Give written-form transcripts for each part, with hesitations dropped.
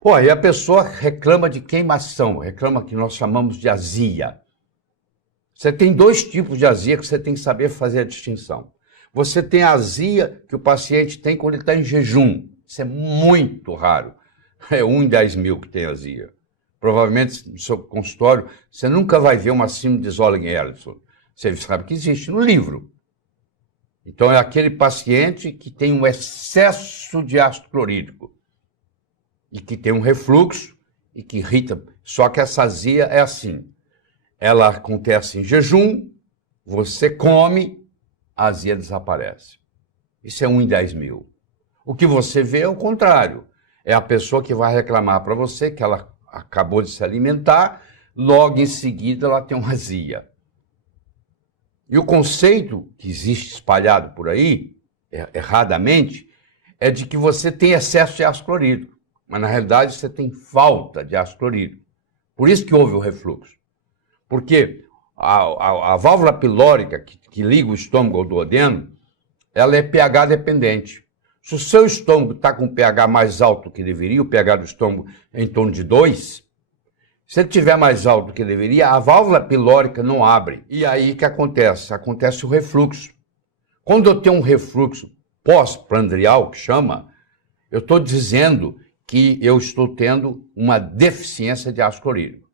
Pô, aí a pessoa reclama de queimação, reclama que nós chamamos de azia. Você tem dois tipos de azia que você tem que saber fazer a distinção. Você tem a azia que o paciente tem quando ele está em jejum. Isso é muito raro. É 1 em 10 mil que tem azia. Provavelmente no seu consultório você nunca vai ver uma síndrome de Zolling-Ellison. Você sabe que existe no livro. Então é aquele paciente que tem um excesso de ácido clorídrico e que tem um refluxo e que irrita. Só que essa azia é assim. Ela acontece em jejum, você come, a azia desaparece. Isso é 1 em 10 mil. O que você vê é o contrário. É a pessoa que vai reclamar para você que ela acabou de se alimentar, logo em seguida ela tem uma azia. E o conceito que existe espalhado por aí, erradamente, é de que você tem excesso de ácido clorídrico, mas na realidade você tem falta de ácido clorídrico. Por isso que houve o refluxo. Porque a válvula pilórica que liga o estômago ao duodeno, ela é pH dependente. Se o seu estômago está com um pH mais alto do que deveria, o pH do estômago é em torno de 2, se ele estiver mais alto do que deveria, a válvula pilórica não abre. E aí o que acontece? Acontece o refluxo. Quando eu tenho um refluxo pós-prandial, que chama, eu estou dizendo que eu estou tendo uma deficiência de ácido clorídrico.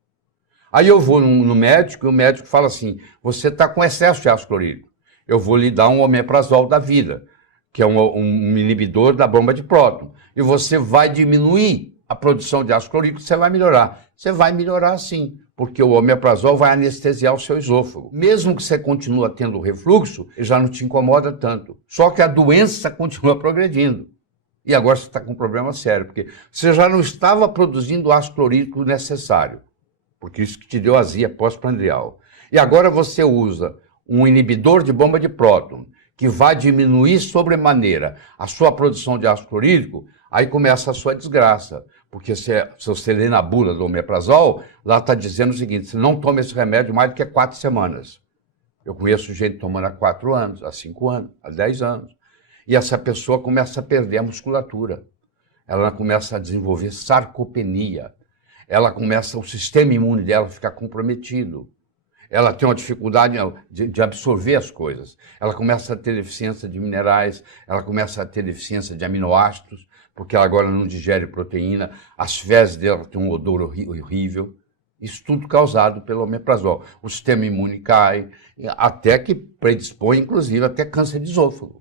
Aí eu vou no médico e o médico fala assim, você está com excesso de ácido clorídrico. Eu vou lhe dar um omeprazol da vida, que é um inibidor da bomba de próton. E você vai diminuir a produção de ácido clorídrico, você vai melhorar. Você vai melhorar sim, porque o omeprazol vai anestesiar o seu esôfago. Mesmo que você continue tendo refluxo, ele já não te incomoda tanto. Só que a doença continua progredindo. E agora você está com um problema sério, porque você já não estava produzindo o ácido clorídrico necessário, porque isso que te deu azia pós-prandial. E agora você usa um inibidor de bomba de próton, que vai diminuir sobremaneira a sua produção de ácido clorídrico, aí começa a sua desgraça. Porque se você lê na bula do omeprazol, lá está dizendo o seguinte, você não toma esse remédio mais do que 4 semanas. Eu conheço gente tomando há 4 anos, há 5 anos, há 10 anos. E essa pessoa começa a perder a musculatura. Ela começa a desenvolver sarcopenia. O sistema imune dela fica comprometido. Ela tem uma dificuldade de absorver as coisas. Ela começa a ter deficiência de minerais, ela começa a ter deficiência de aminoácidos, porque ela agora não digere proteína, as fezes dela têm um odor horrível. Isso tudo causado pelo omeprazol. O sistema imune cai, até que predispõe, inclusive, até câncer de esôfago.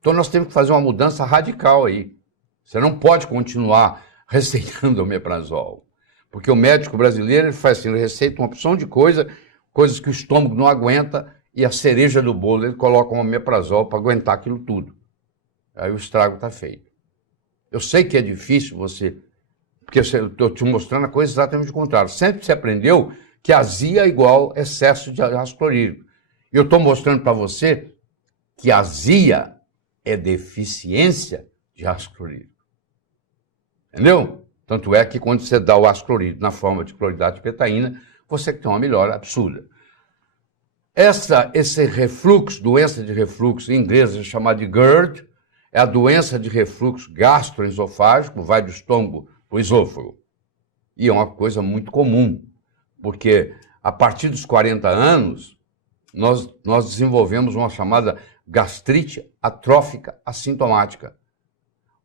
Então nós temos que fazer uma mudança radical aí. Você não pode continuar receitando omeprazol. Porque o médico brasileiro ele faz assim, ele receita uma opção de coisas que o estômago não aguenta, e a cereja do bolo ele coloca um omeprazol para aguentar aquilo tudo. Aí o estrago está feito. Eu sei que é difícil porque eu estou te mostrando a coisa exatamente o contrário. Sempre você aprendeu que azia é igual excesso de ácido clorídrico. E eu estou mostrando para você que azia é deficiência de ácido clorídrico. Entendeu? Tanto é que quando você dá o ácido clorídrico na forma de cloridrato de betaína, você tem uma melhora absurda. Esse refluxo, doença de refluxo, em inglês é chamada de GERD, é a doença de refluxo gastroesofágico, vai do estômago para o esôfago. E é uma coisa muito comum, porque a partir dos 40 anos, nós desenvolvemos uma chamada gastrite atrófica assintomática.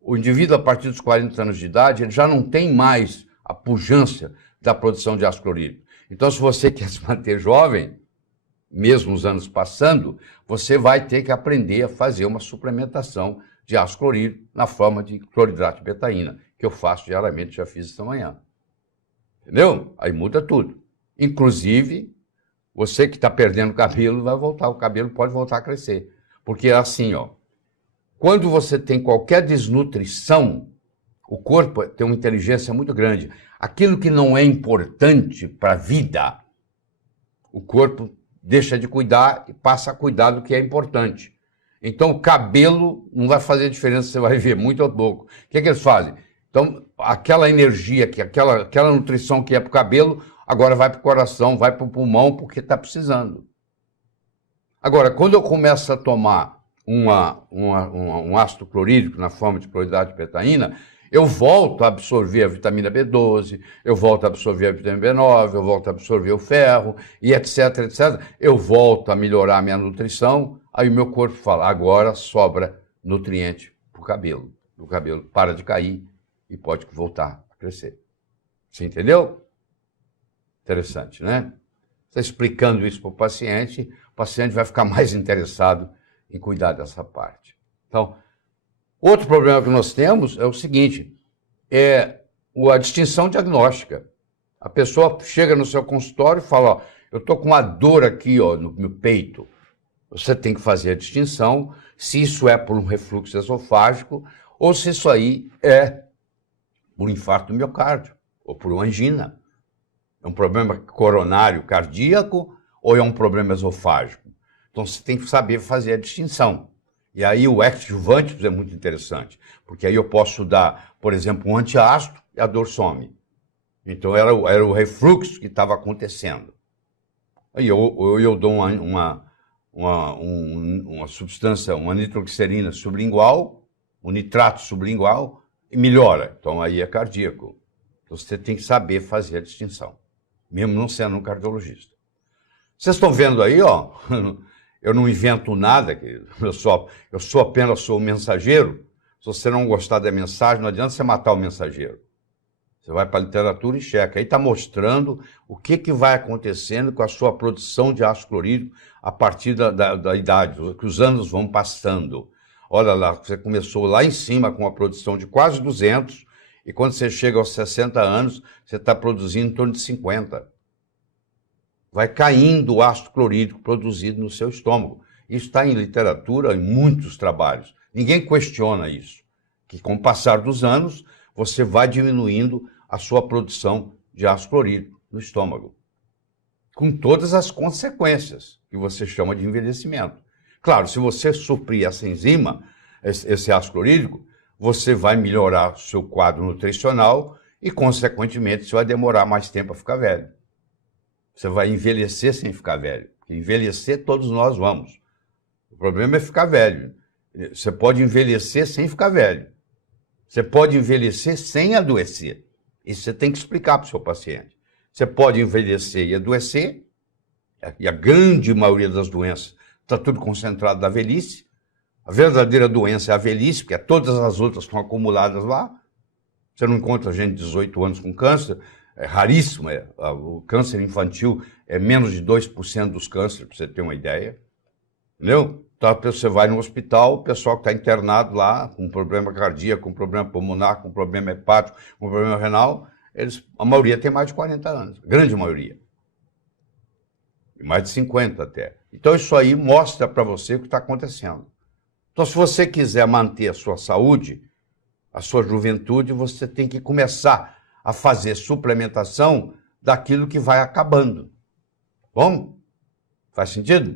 O indivíduo, a partir dos 40 anos de idade, ele já não tem mais a pujança da produção de ácido clorídrico. Então, se você quer se manter jovem, mesmo os anos passando, você vai ter que aprender a fazer uma suplementação de ácido clorídrico na forma de cloridrato de betaína, que eu faço diariamente, já fiz esta manhã. Entendeu? Aí muda tudo. Inclusive, você que está perdendo cabelo, vai voltar, o cabelo pode voltar a crescer. Porque é assim, ó. Quando você tem qualquer desnutrição, o corpo tem uma inteligência muito grande. Aquilo que não é importante para a vida, o corpo deixa de cuidar e passa a cuidar do que é importante. Então o cabelo não vai fazer diferença, você vai ver muito ou pouco. O que é que eles fazem? Então aquela energia, aquela nutrição que é para o cabelo, agora vai para o coração, vai para o pulmão, porque está precisando. Agora, quando eu começo a tomar um ácido clorídrico na forma de cloridrato de betaína, eu volto a absorver a vitamina B12, eu volto a absorver a vitamina B9, eu volto a absorver o ferro, e etc, etc. Eu volto a melhorar a minha nutrição, aí o meu corpo fala, agora sobra nutriente para o cabelo. O cabelo para de cair e pode voltar a crescer. Você entendeu? Interessante, né? Você explicando isso para o paciente vai ficar mais interessado em cuidar dessa parte. Então, outro problema que nós temos é o seguinte, é a distinção diagnóstica. A pessoa chega no seu consultório e fala, ó, eu estou com uma dor aqui ó, no meu peito. Você tem que fazer a distinção se isso é por um refluxo esofágico ou se isso aí é por infarto do miocárdio ou por uma angina. É um problema coronário cardíaco ou é um problema esofágico? Então você tem que saber fazer a distinção. E aí o adjuvante é muito interessante, porque aí eu posso dar, por exemplo, um antiácido e a dor some. Então era o refluxo que estava acontecendo. Aí eu dou uma substância, uma nitroglicerina sublingual, um nitrato sublingual, e melhora. Então aí é cardíaco. Então você tem que saber fazer a distinção, mesmo não sendo um cardiologista. Vocês estão vendo aí, ó, eu não invento nada, eu sou apenas o mensageiro. Se você não gostar da mensagem, não adianta você matar o mensageiro. Você vai para a literatura e checa. Aí está mostrando o que vai acontecendo com a sua produção de ácido clorídrico a partir da idade, que os anos vão passando. Olha lá, você começou lá em cima com uma produção de quase 200, e quando você chega aos 60 anos, você está produzindo em torno de 50. Vai caindo o ácido clorídrico produzido no seu estômago. Isso está em literatura, em muitos trabalhos. Ninguém questiona isso. Que com o passar dos anos, você vai diminuindo a sua produção de ácido clorídrico no estômago. Com todas as consequências que você chama de envelhecimento. Claro, se você suprir essa enzima, esse ácido clorídrico, você vai melhorar o seu quadro nutricional e, consequentemente, você vai demorar mais tempo a ficar velho. Você vai envelhecer sem ficar velho. Envelhecer todos nós vamos. O problema é ficar velho. Você pode envelhecer sem ficar velho. Você pode envelhecer sem adoecer. Isso você tem que explicar para o seu paciente. Você pode envelhecer e adoecer, e a grande maioria das doenças está tudo concentrado na velhice. A verdadeira doença é a velhice, porque todas as outras estão acumuladas lá. Você não encontra gente de 18 anos com câncer, é raríssimo. O câncer infantil é menos de 2% dos cânceres, para você ter uma ideia. Entendeu? Então você vai no hospital, o pessoal que está internado lá, com problema cardíaco, com problema pulmonar, com problema hepático, com problema renal, a maioria tem mais de 40 anos, a grande maioria. Mais de 50 até. Então isso aí mostra para você o que está acontecendo. Então se você quiser manter a sua saúde, a sua juventude, você tem que começar a fazer suplementação daquilo que vai acabando. Bom? Faz sentido?